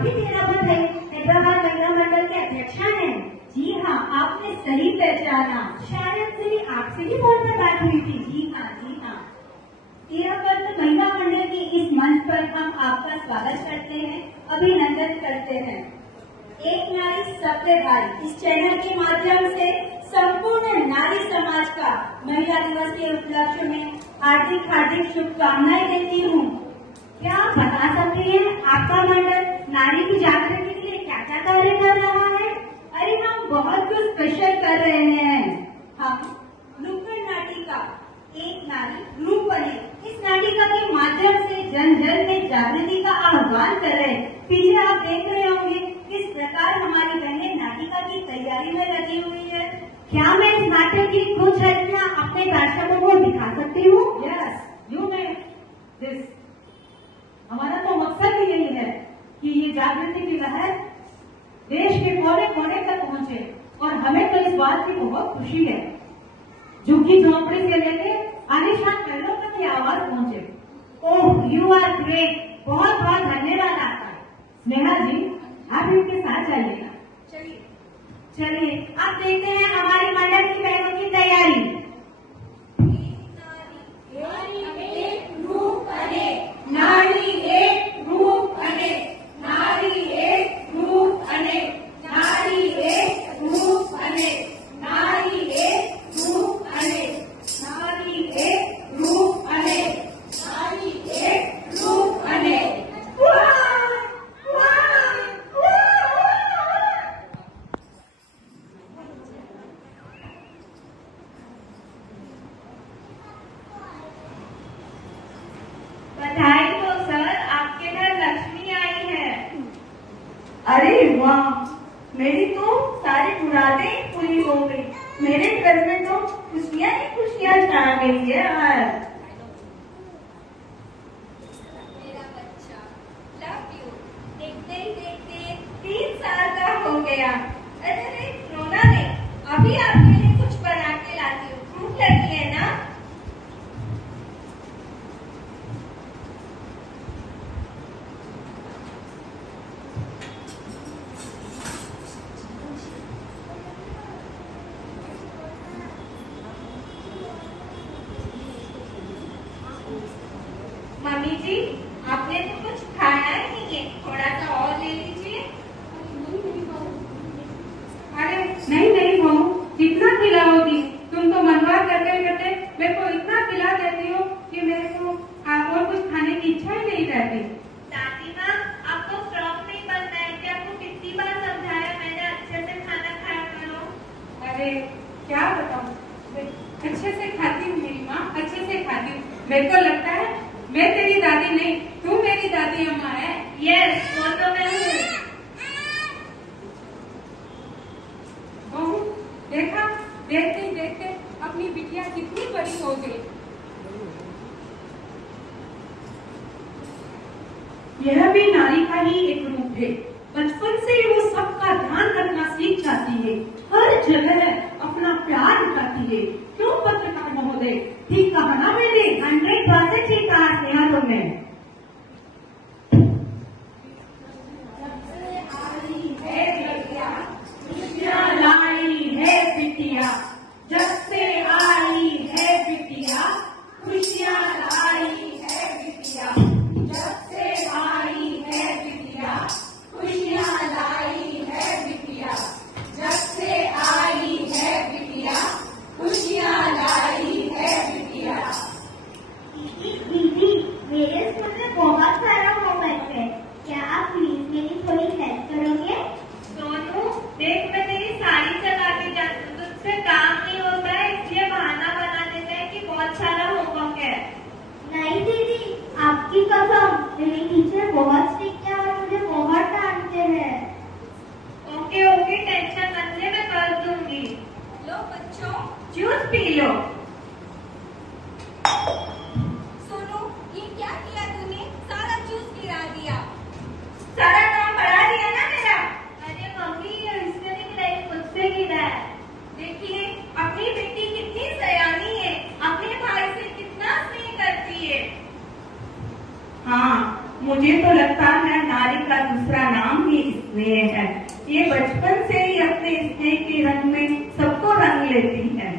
आप ही तेरापत है हैदराबाद महिला मंडल के अध्यक्षा हैं। जी हाँ, आपने सही पहचाना। शायद से आपसे ही फोन पर बात हुई थी। जी हाँ जी हाँ। तेरापत महिला मंडल के इस मंच पर हम आपका स्वागत करते हैं, अभिनंदन करते हैं। एक नारी सबसे भारी इस चैनल के माध्यम से संपूर्ण नारी समाज का महिला दिवस के उपलक्ष्य में हार्दिक हार्दिक शुभकामनाएं देती हूँ। क्या आप बता सकती हैं आपका मंडल नारी की जागृति के लिए क्या क्या कार्य कर रहा है? अरे हम बहुत कुछ स्पेशल कर रहे हैं। हम नुक्कड़ नाटिका एक नारी ग्रुप बने, इस नाटिका के माध्यम से जन जन में जागृति का आह्वान कर रहे हैं। पीछे आप देख रहे होंगे किस प्रकार हमारी बहनें नाटिका की तैयारी में लगी हुई है। क्या मैं इस नाटक की कुछ झलकियां अपने दर्शकों को दिखा सकती हूँ? Yes, you may this. हमारा तो मकसद ही यही है कि ये जागृति की लहर देश के कोने कोने तक पहुंचे, और हमें तो इस बात की बहुत खुशी है झुग्गी झोंपड़ी से लेके आलिशान महलों तक ये आवाज पहुंचे। ओह, यू आर ग्रेट। बहुत बहुत धन्यवाद आपका। स्नेहा जी, आप इनके साथ जाइएगा। चलिए अब देखते हैं हमारी मंडल की बहनों की तैयारी। नारी एक रूप अनेक, नारी एक रूप अनेक, नारी एक रूप अनेक, नारी एक रूप अनेक, नारी एक रूप अनेक, नारी एक रूप अनेक। बधाई हो सर, आपके घर लक्ष्मी आई है। अरे वाह, मेरी तो सारी मुरादें पूरी हो गई। मेरे घर में तो खुशियां ही खुशियां छा गई है। मेरा बच्चा लव यू देखते ही देखते 3 साल का हो गया। अरे रोना नहीं, अभी आपके लिए कुछ बना के लाती हूँ, भूख लगी है ना? मम्मी जी, आपने तो कुछ खाया ही नहीं है, थोड़ा सा और ले लीजिए। अरे नहीं नहीं बहू, कितना खिलाओगी? तुम तो मनवा करते करते मेरे को इतना खिला देती हो कि मेरे को और कुछ खाने की इच्छा ही नहीं रहती। दादी माँ, आपको फ्रॉक नहीं बनना है कि आपको कितनी बार समझाया मैंने, अच्छे से खाना खाया करो। अरे क्या बताऊं, अच्छे से खाती हूँ मेरी माँ, अच्छे से खाती हूँ। मेरे को लगता है मैं तेरी दादी नहीं, तू मेरी दादी अम्मा है। यस, वो तो मैं हूँ। बहू देखा, देखते ही देखते अपनी बिटिया कितनी बड़ी हो गई। यह भी नारी का ही एक रूप है। बचपन से वो सबका ध्यान रखना सीख जाती है, हर जगह अपना प्यार दिखाती है। क्यों पत्रकार महोदय, ठीक कहा ना मैंने? 100% ठीक कहा स्नेहा तुमने। खुशियां लाई है बिटिया, जब से आई है बिटिया, खुशियां लाई है बिटिया, जब से आई है बिटिया, खुशियां लाई है बिटिया, जब से आई है बिटिया, खुशियां लाई है बिटिया। दीदी, मेरे ये बचपन से ही अपने स्नेह के रंग में सबको रंग लेती है।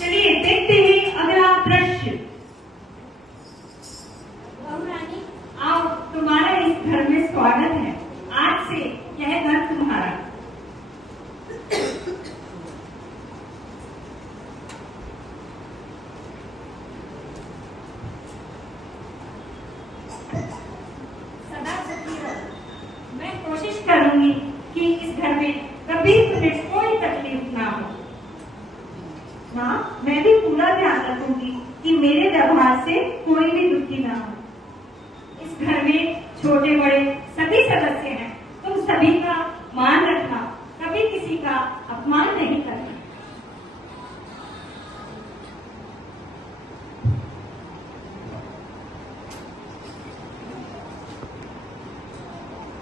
चलिए देखते हैं अगला दृश्य। बहू रानी, आओ, तुम्हारा इस घर में स्वागत है। आज से यह घर तुम्हारा। सदा सुखी रहो। मैं कोशिश करूंगी कि इस घर में कभी तुम्हें कोई तकलीफ ना हो। माँ, मैं भी पूरा ध्यान रखूंगी कि मेरे व्यवहार से कोई भी दुखी ना हो। इस घर में छोटे बड़े सभी सदस्य हैं। तुम सभी का मान रखना, कभी किसी का अपमान नहीं करना।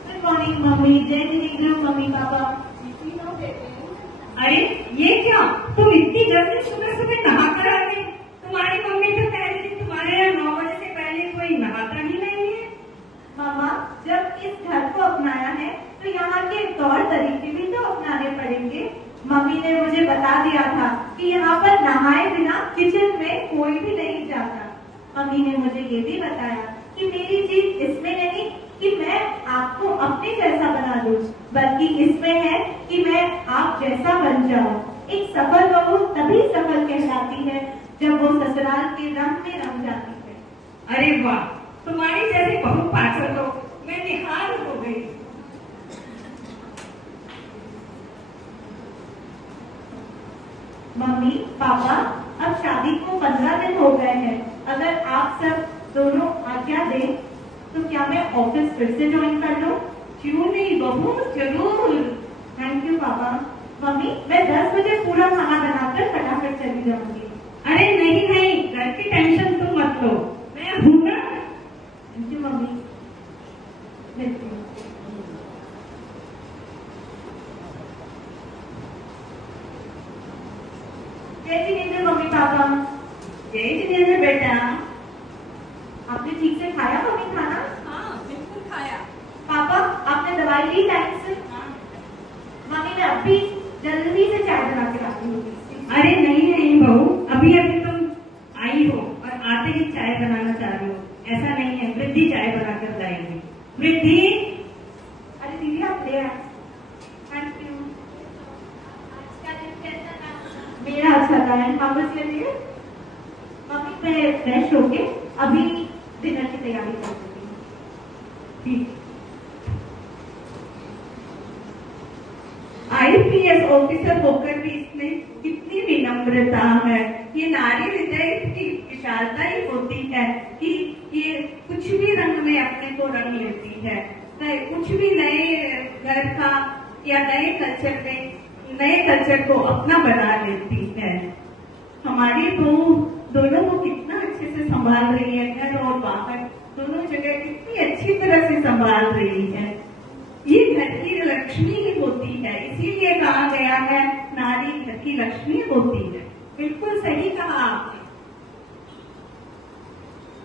गुड मॉर्निंग मम्मी, जय जिनेंद्र मम्मी पापा। अरे ये क्या, तुम इतनी जल्दी सुबह सुबह नहा कर आ गई? तुम्हारी मम्मी तो कह रही थी तुम्हारे यहाँ 9 बजे से पहले कोई नहाता ही नहीं है। मामा, जब इस घर को अपनाया है तो यहाँ के तौर तरीके भी तो अपनाने पड़ेंगे। मम्मी ने मुझे बता दिया था कि यहाँ पर नहाए बिना किचन में कोई भी नहीं जाता। मम्मी ने मुझे ये भी बताया कि मेरी जीत इसमें नहीं कि मैं आपको अपने जैसा बना दूं, बल्कि इसमें है कि मैं आप जैसा बन जाऊं। एक सफल बहू तभी सफल कहलाती है जब वो ससुराल के रंग में रंग जाती है। अरे वाह, तुम्हारी जैसी बहू पाकर तो मैं निहाल हो गई। मम्मी पापा, अब शादी को 15 दिन हो गए हैं। अगर आप सब दोनों आज्ञा दें तो क्या मैं ऑफिस फिर से ज्वाइन कर लूं? क्यों नहीं बहू, जरूर। थैंक यू पापा। मम्मी, मैं 10 बजे पूरा खाना बनाकर फटाफट चली जाऊंगी। अरे नहीं नहीं, घर की टेंशन तुम मत लो, मैं हूं ना। Thank you mummy. मिलती हूँ। जय जिनेंद्र मम्मी पापा। जय जिनेंद्र बेटा। आपने ठीक से खाया मम्मी खाना? हाँ, बिल्कुल खाया। पापा, आपने दवाई ली टाइम से? मम्मी, मैं अभी जल्दी से चाय बना के लाती हूँ। अरे नहीं नहीं बहू, अभी अभी तुम आई हो और आते ही चाय बनाना चाह रही हो। ऐसा नहीं है, वृद्धि चाय बनाकर लाएगी। वृद्धि। अरे दीदी, आप ले आए। Thank you. आज का दिन कैसा था? मेरा अच्छा था। वापस ले लिए। मम्मी, मैं फ्रेश होके अभी डिनर की तैयारी कर देती हूँ। ठीक। IPS ऑफिसर होकर भी इसमें कितनी विनम्रता है। ये नारी हृदय की विशालता ही होती है कि ये कुछ भी रंग में अपने को रंग लेती है। कुछ भी नए घर का या नए कल्चर को अपना बना लेती है। हमारी बहू दोनों को कितना अच्छे से संभाल रही है, घर और बाहर दोनों जगह कितनी अच्छी तरह से संभाल रही है। ये घर की लक्ष्मी ही होती है, इसीलिए कहा गया है नारी घर की लक्ष्मी होती है। बिल्कुल सही कहा आपने।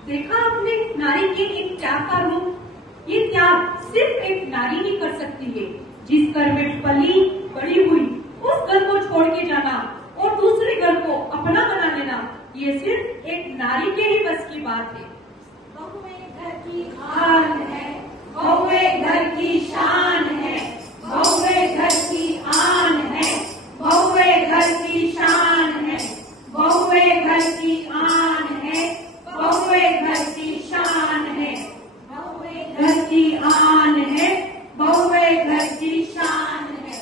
देखा आपने नारी के एक त्याग का रूप। ये त्याग सिर्फ एक नारी ही कर सकती है। जिस घर में पली बड़ी हुई उस घर को छोड़ के जाना और दूसरे घर को अपना बना लेना, ये सिर्फ एक नारी के ही बस की बात है। बहुए घर की आन है, बहुए घर की शान है, बहुए घर की आन है, बहुए घर की शान है, बहुए घर की आन है, बहुए घर की शान है, बहुए घर की आन है, बहुए घर की शान है।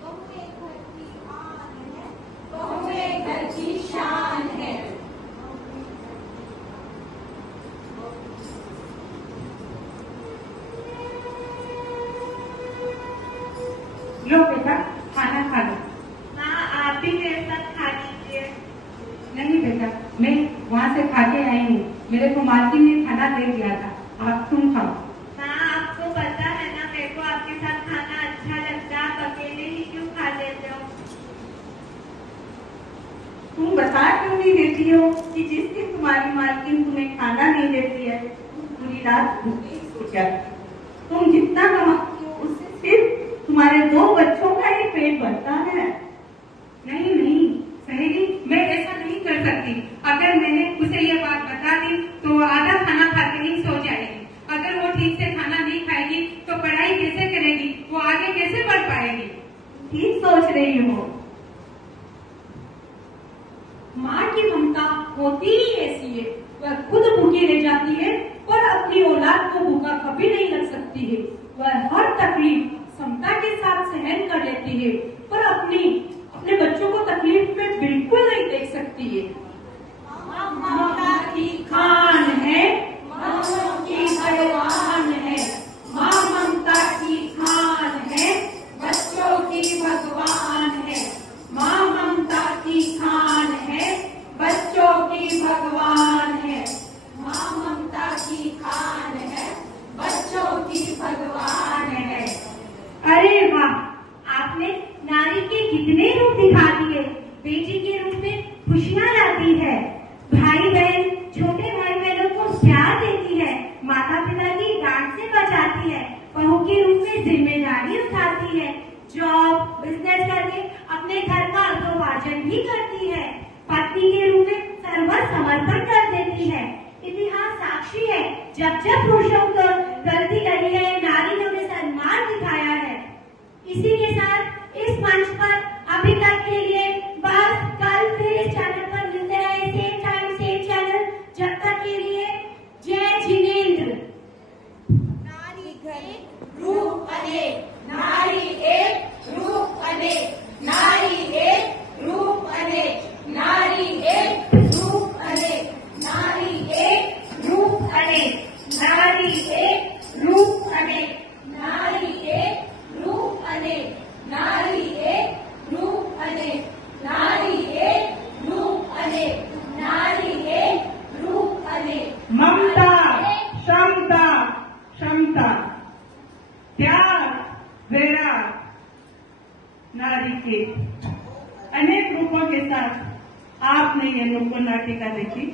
बहुए घर की आन है, बहुए घर की शान है। लो बेटा, खाना खा लो। हाँ, आप भी मेरे साथ खा लीजिए। नहीं बेटा, मैं वहाँ से खा के आई हूँ। मेरे को मालकिन ने खाना दे दिया था, आप तुम खाओ। हाँ, आपको पता है ना मेरे को आपके साथ खाना अच्छा लगता है, आप अकेले ही क्यों खा लेते हो? तुम बता क्यों नहीं देती हो कि जिस दिन तुम्हारी मालकिन तुम्हें खाना नहीं देती है पूरी रात भूखी सो जाती। तुम जितना कमाती हो उससे सिर्फ तुम्हारे 2 बच्चों का ही पेट भरता है। नहीं नहीं सहेली, मैं ऐसा नहीं कर सकती। अगर मैंने उसे ये बात बता दी तो वो आधा खाना खाते ही सो जाएगी। अगर वो ठीक से खाना नहीं खाएगी तो पढ़ाई कैसे करेगी, वो आगे कैसे बढ़ पाएगी। ठीक सोच रही हो। माँ की ममता होती ही ऐसी है, वह खुद भूखी रह जाती है पर अपनी औलाद को भूखा कभी नहीं लग सकती है। वह हर तकलीफ क्षमता के साथ सहन कर लेती है पर अपने बच्चों को तकलीफ में बिल्कुल नहीं देख सकती है। ममता की खान है, माँओं की भगवान है। माँ ममता की खान है, बच्चों की भगवान है। माँ ममता की खान है, बच्चों की भगवान है। माँ ममता की खान है, बच्चों की भगवान है। अरे वाह, आपने नारी के कितने रूप दिखा दिए। बेटी के रूप में खुशियाँ लाती है, भाई बहन छोटे भाई बहनों को प्यार देती है, माता पिता की डांट से बचाती है, बहू के रूप में जिम्मेदारी उठाती है, जॉब बिजनेस करके अपने घर का अर्थोपार्जन भी करती है, पत्नी के रूप में सर्वस्व समर्पण कर देती है। इतिहास साक्षी है, जब जब पुरुषों को गलती करी है नारी ने उन्हें सम्मान दिखाया है। इसी के साथ इस मंच पर अभी तक के लिए बस, कल फिर इस चैनल पर मिलते रहे, सेम टाइम सेम चैनल। जब तक के लिए जय जिनेंद्र। नारी एक रूप अनेक, नारी एक रूप अनेक, नारी एक रूप अनेक, नारी एक रूप अनेक, नारी एक रूप अनेक, नारी एक रूप अनेक, नारी एक रूप अनेक, नारी एक रूप अनेक, नारी एक रूप अनेक, नारी एक रूप अनेक। ममता, समता, क्षमता, त्याग, वैराग, नारी के अनेक रूपों के साथ आपने ये नुक्कड़ नाटिका देखी।